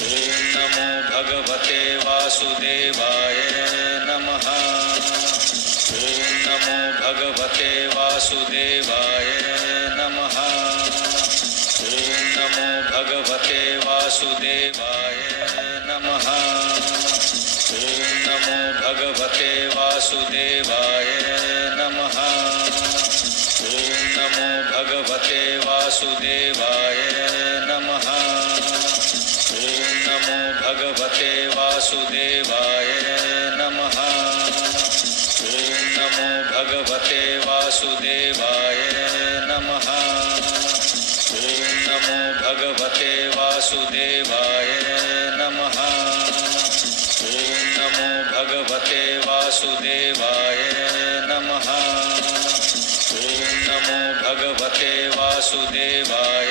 ॐ नमो भगवते वासुदेवाय नमः। ॐ नमो भगवते वासुदेवाय नमः। ॐ नमो भगवते वासुदेवाय नमः। ॐ नमो भगवते वासुदेवाय नमः। ॐ नमो भगवते वासुदेवाय नमः। ॐ नमो भगवते वासुदेवाय नमः। ॐ नमो भगवते वासुदेवाय नमः। ॐ नमो भगवते वासुदेवाय नमः। ॐ नमो भगवते वासुदेवाय नमः। ॐ नमो भगवते वासुदेवाय